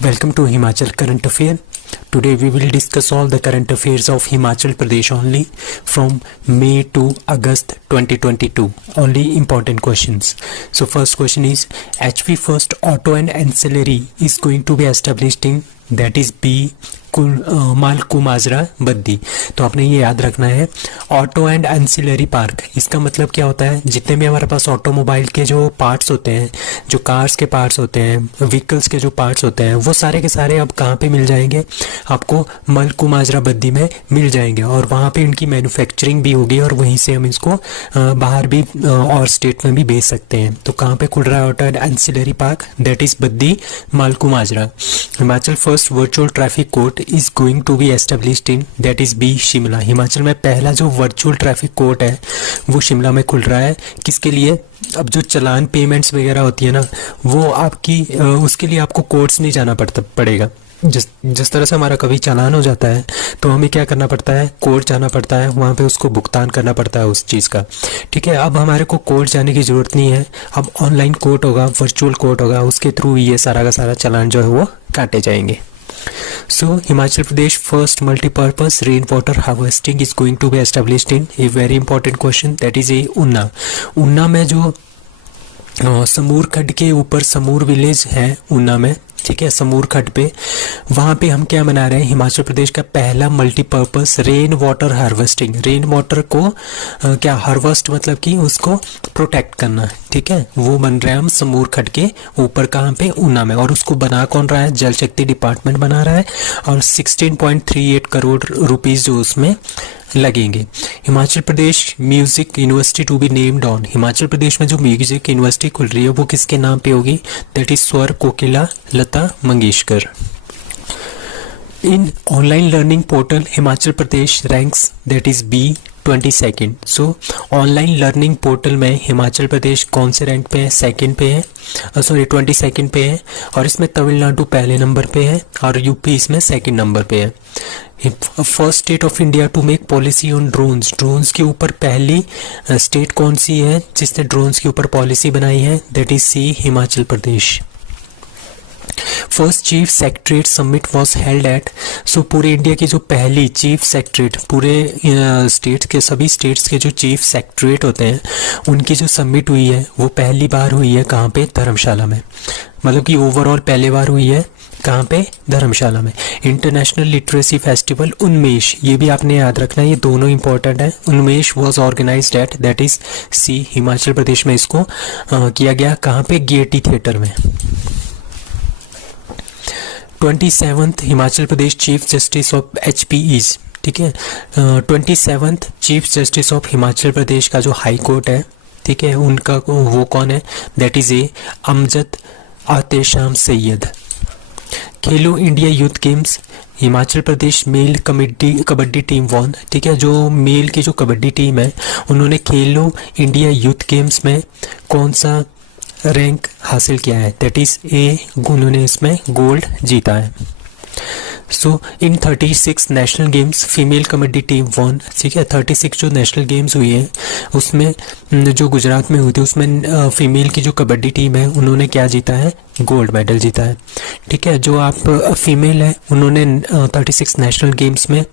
Welcome to Himachal Current Affair. Today we will discuss all the current affairs of Himachal Pradesh only from May to August 2022. Only important questions. So first question is HV First Auto and Ancillary is going to be established in that is B Malku माजरा बद्दी। तो आपने ये याद रखना है auto and ancillary park. इसका मतलब क्या होता है, जितने भी हमारे पास ऑटोमोबाइल के जो पार्ट्स होते हैं, जो कार्स के पार्ट्स होते हैं, व्हीकल्स के जो पार्ट्स होते हैं, वो सारे के सारे अब कहाँ पे मिल जाएंगे, आपको मालकू माजरा बद्दी में मिल जाएंगे और वहाँ पे इनकी मैन्युफैक्चरिंग भी होगी और वहीं से हम इसको बाहर भी और स्टेट में भी बेच सकते हैं। तो कहाँ पे खुल रहा है auto and ancillary park, that is Baddi Malku Majra. Himachal first virtual traffic court is going to be established in that is B Shimla. Himachal में पहला जो वर्चुअल ट्रैफिक कोर्ट है वो शिमला में खुल रहा है। किसके लिए? अब जो चलान पेमेंट्स वगैरह होती है ना, वो आपकी उसके लिए आपको कोर्ट्स नहीं जाना पड़ेगा। जिस तरह से हमारा कभी चालान हो जाता है तो हमें क्या करना पड़ता है, कोर्ट जाना पड़ता है, वहाँ पे उसको भुगतान करना पड़ता है उस चीज़ का। ठीक है, अब हमारे को कोर्ट जाने की ज़रूरत नहीं है। अब ऑनलाइन कोर्ट होगा, वर्चुअल कोर्ट होगा, उसके थ्रू ये सारा का सारा चालान जो है वो काटे जाएंगे। So Himachal Pradesh first multi-purpose rainwater harvesting is going to be established in a very important question, that is a उन्ना। उन्ना में जो समूर खड्ड के ऊपर समूर विलेज है उन्ना में, ठीक है, समूर खड्ड पे, वहाँ पे हम क्या बना रहे हैं, हिमाचल प्रदेश का पहला multipurpose rain water harvesting. Rain water को क्या हार्वेस्ट मतलब कि उसको प्रोटेक्ट करना, ठीक है, वो बन रहा है हम समूर खड्ड के ऊपर, कहाँ पे, ऊना में। और उसको बना कौन रहा है, जल शक्ति डिपार्टमेंट बना रहा है और 16.38 करोड़ रुपीस जो उसमें लगेंगे। Himachal Pradesh music university to be named on. Himachal Pradesh में जो म्यूजिक यूनिवर्सिटी खुल रही है वो किसके नाम पे होगी, that is Swar Kokila Lata Mangeshkar. In online learning portal Himachal Pradesh ranks that is B 22nd। So online learning portal में हिमाचल प्रदेश कौन से रैंक पे है, सेकंड पे है, 22nd पे है। और इसमें तमिलनाडु पहले नंबर पे है और यूपी इसमें सेकंड नंबर पे है। First state of India to make policy on drones. Drones के ऊपर पहली स्टेट कौन सी है जिसने ड्रोन्स के ऊपर पॉलिसी बनाई है, that is C Himachal Pradesh. First chief secretariat summit was held at. So पूरे इंडिया की जो पहली चीफ सेक्रेटरीट, पूरे स्टेट्स के सभी स्टेट्स के जो चीफ सेक्रेटरीट होते हैं उनकी जो समिट हुई है वो पहली बार हुई है कहाँ पे, धर्मशाला में। मतलब कि ओवरऑल पहली बार हुई है कहाँ पे, धर्मशाला में। इंटरनेशनल लिटरेसी फेस्टिवल उन्मेष, ये भी आपने याद रखना है, ये दोनों इंपॉर्टेंट है। Unmesh was organized at that is C Himachal Pradesh में। इसको किया गया कहाँ पे, गेयटी थिएटर में। 27th Himachal Pradesh chief justice of HPEs, ठीक है, 27th chief justice of Himachal Pradesh का जो हाई कोर्ट है, ठीक है, उनका वो कौन है, that is A Amjad Ahtesham Sayed. Khelo India youth games, Himachal Pradesh male kabaddi team won, ठीक है, जो मेल की जो कबड्डी टीम है उन्होंने खेलो इंडिया यूथ गेम्स में कौन सा रैंक हासिल किया है, दैट इज ए, उन्होंने इसमें गोल्ड जीता है। सो इन 36 national games female kabaddi team one, ठीक है, 36 जो नेशनल गेम्स हुई है उसमें जो गुजरात में हुई थी उसमें फीमेल की जो कबड्डी टीम है उन्होंने क्या जीता है, गोल्ड मेडल जीता है। ठीक है, जो आप फीमेल है उन्होंने 36 नेशनल गेम्स में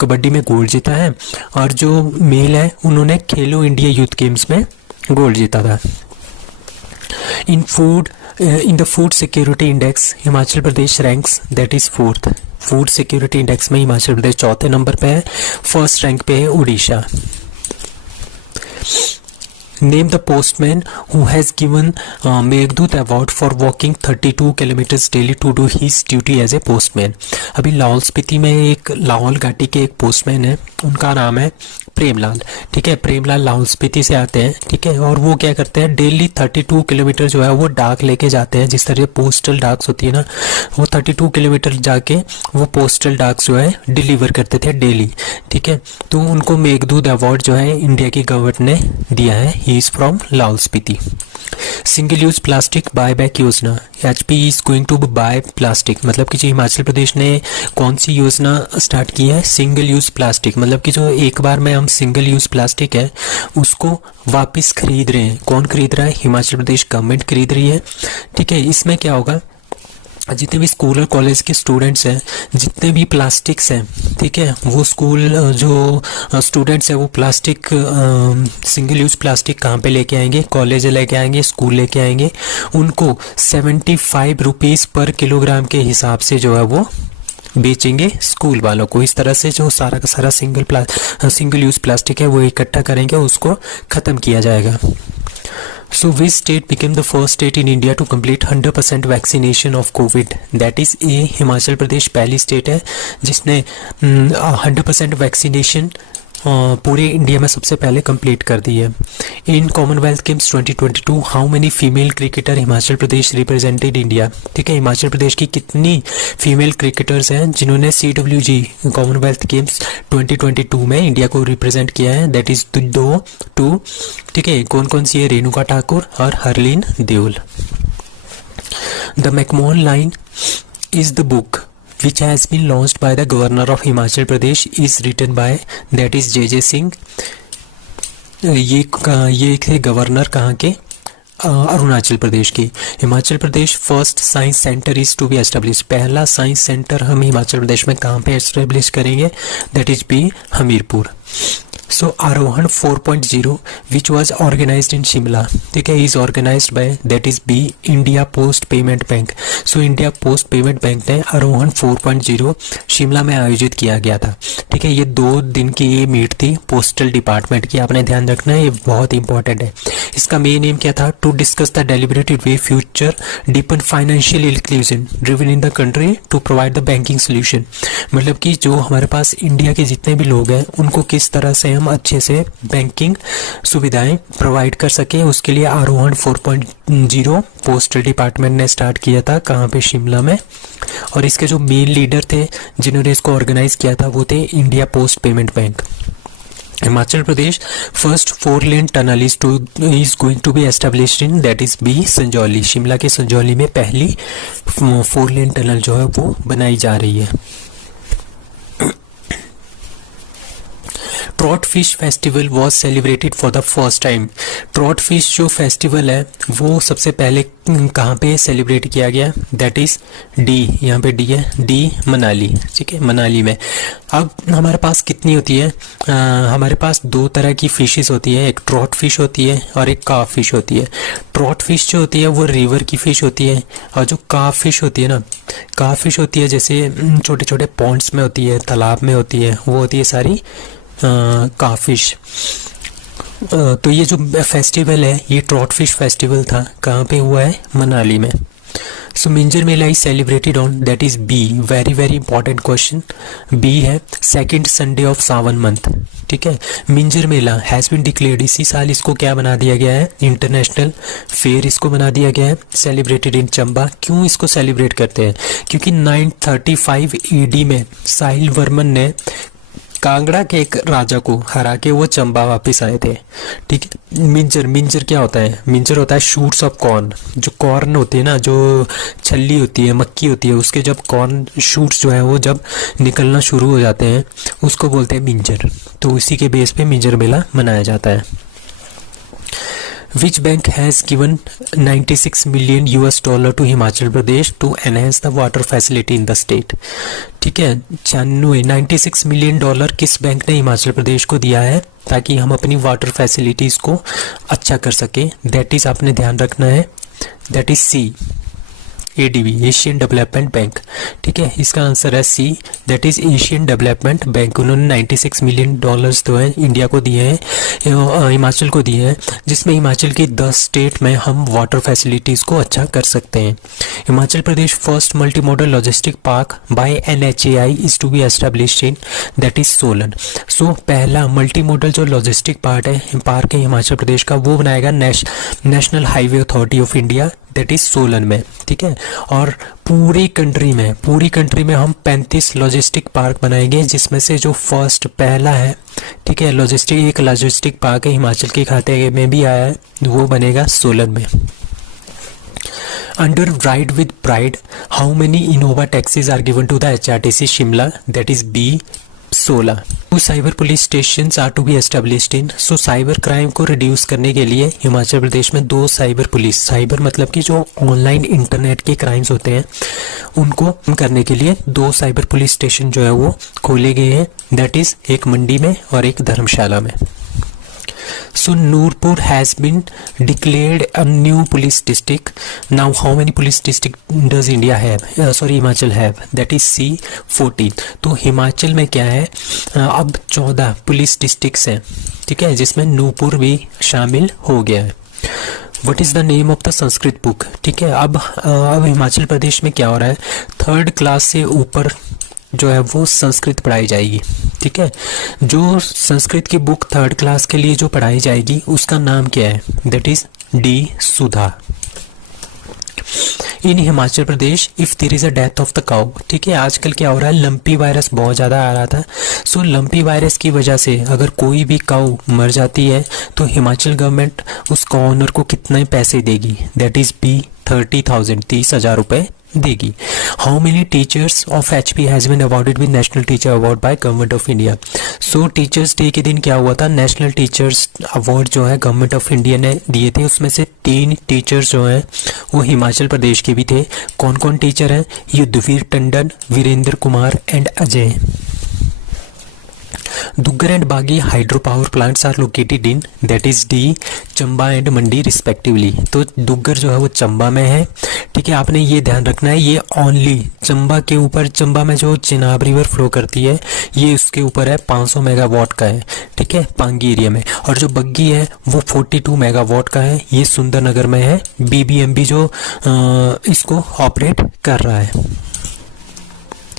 कबड्डी में गोल्ड जीता है और जो मेल है उन्होंने खेलो इंडिया यूथ गेम्स में गोल्ड जीता था। In the food security index Himachal Pradesh ranks that is 4th। Food security index में हिमाचल प्रदेश चौथे नंबर पे है, फर्स्ट रैंक पे है Orissa. Name the postman who has given Meghdoot award for walking 32 kilometres daily to do his duty as a postman. अभी लाहौल स्पीति में एक लाहौल घाटी के एक पोस्टमैन है, उनका नाम है प्रेमलाल। ठीक है, प्रेमलाल लाहौल स्पीति से आते हैं, ठीक है, और वो क्या करते हैं, डेली 32 किलोमीटर जो है वो डाक लेके जाते हैं। जिस तरह पोस्टल डाक्स होती है ना, वो 32 किलोमीटर जाके वो पोस्टल डाक्स जो है डिलीवर करते थे डेली। ठीक है, तो उनको मेघदूत अवार्ड जो है इंडिया की गवर्नमेंट ने दिया है। He is from Lahaul Spiti. Single use plastic buy back योजना, HP is going to buy plastic, मतलब कि जो हिमाचल प्रदेश ने कौन सी योजना स्टार्ट की है, सिंगल यूज प्लास्टिक, मतलब कि जो एक बार में हम सिंगल यूज प्लास्टिक है उसको वापस खरीद रहे हैं। कौन खरीद रहा है, हिमाचल प्रदेश गवर्नमेंट खरीद रही है। ठीक है, इसमें क्या होगा, जितने भी स्कूल और कॉलेज के स्टूडेंट्स हैं, जितने भी प्लास्टिक्स हैं, ठीक है, वो स्कूल जो स्टूडेंट्स हैं वो प्लास्टिक सिंगल यूज़ प्लास्टिक कहाँ पे लेके आएंगे, कॉलेज लेके आएंगे, स्कूल लेके आएंगे, उनको 75 रुपीज़ पर किलोग्राम के हिसाब से जो है वो बेचेंगे स्कूल वालों को। इस तरह से जो सारा का सारा सिंगल यूज़ प्लास्टिक है वो इकट्ठा करेंगे, उसको ख़त्म किया जाएगा। So which state became the first state in India to complete 100% vaccination of COVID? That is A. Himachal Pradesh पहली स्टेट है जिसने 100% वैक्सीनेशन पूरे इंडिया में सबसे पहले कंप्लीट कर दी है। In Commonwealth games 2022 how many female cricketer Himachal Pradesh represented India? ठीक है, हिमाचल प्रदेश की कितनी फीमेल क्रिकेटर्स हैं जिन्होंने CWG कॉमनवेल्थ गेम्स 2022 में इंडिया को रिप्रेजेंट किया है? That is 2। ठीक है, कौन कौन सी है? रेणुका ठाकुर और Harleen Deol. The McMahon line is the book which has been launched by the governor of Himachal Pradesh is written by that is JJ Singh। ये थे गवर्नर कहाँ के? अरुणाचल प्रदेश की। Himachal Pradesh first science centre is to be establish, पहला science centre हम हिमाचल प्रदेश में कहाँ पे एस्टेब्लिश करेंगे? That is B Hamirpur. So Arohan 4.0 which was organized in Shimla, ठीक है, is organized by that is B India post payment bank. So India post payment bank ने आरोहण 4.0 शिमला में आयोजित किया गया था। ठीक है, ये 2 दिन की ये मीट थी पोस्टल डिपार्टमेंट की, आपने ध्यान रखना है, ये बहुत इंपॉर्टेंट है। इसका मेन एम क्या था? To discuss the deliberated way future deepen financial inclusion driven in the country to provide the banking solution. मतलब कि जो हमारे पास इंडिया के जितने भी लोग हैं उनको किस तरह से हम अच्छे से बैंकिंग सुविधाएं प्रोवाइड कर सके, उसके लिए आरोहण 4.0 पोस्टल डिपार्टमेंट ने स्टार्ट किया था। कहाँ पे? शिमला में। और इसके जो मेन लीडर थे जिन्होंने इसको ऑर्गेनाइज किया था वो थे India post payment bank. Himachal Pradesh first 4 lane tunnel is going to be established in that is be Sanjauli. Shimla के संजौली में पहली 4 लेन टनल जो है वो बनाई जा रही है। Trout fish festival was celebrated for the first time. Trout fish जो फेस्टिवल है वो सबसे पहले कहाँ पे सेलिब्रेट किया गया? दैट इज डी, यहाँ पे डी है, डी मनाली। ठीक है, मनाली में। अब हमारे पास कितनी होती है? हमारे पास 2 तरह की फिशेस होती है, एक ट्रॉट फिश होती है और एक काफ फिश होती है। ट्रॉट फिश जो होती है वो रिवर की फिश होती है, और जो काफ फिश होती है ना, काफ फिश होती है जैसे छोटे छोटे पॉन्ड्स में होती है, तालाब में होती है, वो होती है सारी काफिश। तो ये जो फेस्टिवल है ये ट्रॉट फिश फेस्टिवल था, कहाँ पे हुआ है? मनाली में। So Minjar Mela is celebrated on that is B, very very important question, B है second Sunday of Sawan month. ठीक है, Minjar Mela has been declared, इसी साल इसको क्या बना दिया गया है? इंटरनेशनल फेयर इसको बना दिया गया है, सेलिब्रेटेड इन चंबा। क्यों इसको सेलिब्रेट करते हैं? क्योंकि 935 AD में साहिल वर्मन ने कांगड़ा के एक राजा को हरा के वो चंबा वापस आए थे। ठीक है, मिंजर क्या होता है? मिंजर होता है शूट्स ऑफ कॉर्न, जो कॉर्न होती है ना, जो छल्ली होती है, मक्की होती है, उसके जब कॉर्न शूट्स जो है वो जब निकलना शुरू हो जाते हैं उसको बोलते हैं मिंजर। तो इसी के बेस पे मिंजर मेला मनाया जाता है। Which bank has given $96 million to Himachal Pradesh to enhance the water facility in the state? ठीक है, 96 मिलियन डॉलर किस बैंक ने हिमाचल प्रदेश को दिया है ताकि हम अपनी वाटर फैसिलिटीज़ को अच्छा कर सकें? दैट इज़ आपने ध्यान रखना है, that is C, ADB, Asian development bank. ठीक है, इसका आंसर है C, that is Asian development bank. उन्होंने 96 मिलियन डॉलर्स जो है इंडिया को दिए हैं, हिमाचल को दिए हैं, जिसमें हिमाचल की 10 स्टेट में हम वाटर फैसिलिटीज़ को अच्छा कर सकते हैं। Himachal Pradesh first multi model logistic park by NHAI is to be established in that is Solan. So पहला मल्टी मॉडल जो लॉजिस्टिक पार्क है हिमाचल प्रदेश का वो बनाएगा national highway authority of India, that is Solan में। ठीक है, और पूरी कंट्री में हम 35 लॉजिस्टिक पार्क बनाएंगे, जिसमें से जो फर्स्ट पहला है, ठीक है, एक लॉजिस्टिक पार्क है हिमाचल के खाते में भी आया है, वो बनेगा सोलन में। Under ride with pride how many Innova taxis are given to the HRTC Shimla? That is be 16। Two cyber police station are to be established in. So cyber crime को रिड्यूस करने के लिए हिमाचल प्रदेश में 2 साइबर पुलिस, साइबर मतलब कि जो online internet के crimes होते हैं उनको कम करने के लिए 2 साइबर पुलिस स्टेशन जो है वो खोले गए हैं, दैट इज एक मंडी में और एक धर्मशाला में। So Nurpur has been declared a new police district. Now how many police district does India have? Himachal have. That is C14. तो हिमाचल में क्या है, अब 14 पुलिस डिस्ट्रिक्ट्स हैं, ठीक है, जिसमें नूरपुर भी शामिल हो गया है। What is the name of the Sanskrit book? ठीक है, अब हिमाचल प्रदेश में क्या हो रहा है, 3rd क्लास से ऊपर जो है वो संस्कृत पढ़ाई जाएगी। ठीक है, जो संस्कृत की बुक 3rd क्लास के लिए जो पढ़ाई जाएगी उसका नाम क्या है? That is D Sudha. In Himachal Pradesh if there is a death of the cow, ठीक है, आजकल क्या हो रहा है, लंपी वायरस बहुत ज़्यादा आ रहा था। सो लंपी वायरस की वजह से अगर कोई भी काउ मर जाती है तो हिमाचल गवर्नमेंट उस काउ ओनर को कितने पैसे देगी? दैट इज बी 30,000, 30,000 रुपये देगी। How many teachers of HP has been awarded with national teacher award by government of India? So teachers day के दिन क्या हुआ था, नेशनल टीचर्स अवार्ड जो है गवर्नमेंट ऑफ इंडिया ने दिए थे, उसमें से 3 टीचर्स जो हैं वो हिमाचल प्रदेश के भी थे। कौन कौन टीचर हैं? Yudhvir Tandon, Virender Kumar and Ajay. Duggar and Bagi hydro power plants are located in, that is D Chamba and Mandi respectively. तो दुग्गर जो है वो चंबा में है, ठीक है, आपने ये ध्यान रखना है, ये ओनली चंबा के ऊपर, चंबा में जो चिनाब रिवर फ्लो करती है ये उसके ऊपर है, 500 मेगावाट का है, ठीक है, पांगी एरिया में। और जो बग्गी है वो 42 मेगावाट का है, ये सुंदरनगर में है, BBMB जो इसको ऑपरेट कर रहा है।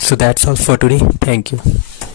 So that's all for today, thank you.